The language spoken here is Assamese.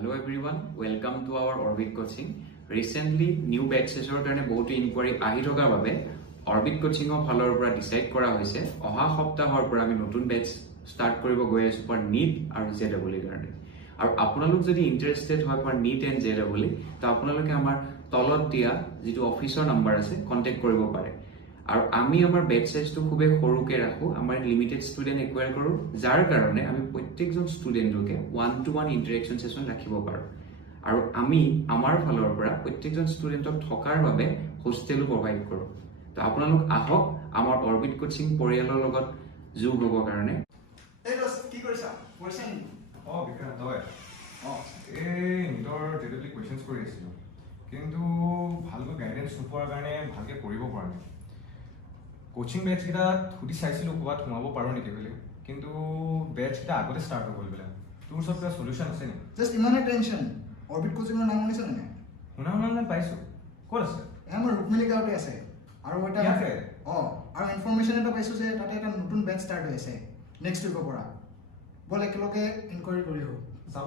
Hello everyone, welcome to our Orbit Coaching. Recently, new batches or karone both inquiry ahi thokar babe Orbit Coaching of falor pura decide kora hoise oha সপ্তাহৰ পৰা আমি নতুন batch start কৰিব গৈ আছো for NEET আৰু JEE কাৰণে আৰু আপোনালোক যদি ইন্টাৰেস্টেড হয় for NEET and JEE তো আপোনালোকে আমাৰ তলত দিয়া যেটো অফিসৰ নাম্বাৰ আছে কন্টাক্ট কৰিব পাৰে আৰু আমি আমাৰ বেচ সাইজটো খুবে সৰুকে ৰাখো আমাৰ লিমিটেড ষ্টুডেন্ট একুয়াৰ কৰো যাৰ কাৰণে আমি প্ৰত্যেকজন ষ্টুডেন্টকে 1-to-1 ইন্টাৰেকশন সেশন ৰাখিব পাৰো আৰু আমি আমাৰ ফালৰ পৰা প্ৰত্যেকজন ষ্টুডেন্টক থকাৰ বাবে হোস্টেল প্ৰভাইড কৰো তো আপোনালোক আহক আমাৰ অৰবিট কোচিং পৰিয়ালৰ লগত যোগ হ'ব কাৰণে এই দস কি কৰিছা কোৱেশ্চন বিক্ৰান্ত হয় এই নিটৰ ডিটেইলি কোৱেশ্চনছ কৰি আছিলো কিন্তু ভালকৈ গাইডেন্স নোপোৱাৰ কাৰণে ভালকৈ কৰিব পৰা নাই কোচিং বেচ কিটা খুদি চাইছিলো ক'বাত সোমাব পাৰো নেকি বুলি কিন্তু বেচ কিটা আগতে ষ্টাৰ্ট হৈ গ'ল বোলে তোৰ সব কিবা সলিউশন আছে নি জাস্ট ইমানে টেনশন অৰবিট কোচিংৰ নাম শুনিছা নে শুনা পাইছো ক'ত আছে আমাৰ ৰুকমিলি গাঁৱতে আছে আৰু এটা ইয়াতে আৰু ইনফৰমেশন এটা পাইছো যে তাতে এটা নতুন বেচ ষ্টাৰ্ট হৈ আছে নেক্সট উইকৰ পৰা বল একেলগে ইনকুৱাৰি কৰি আহো যাব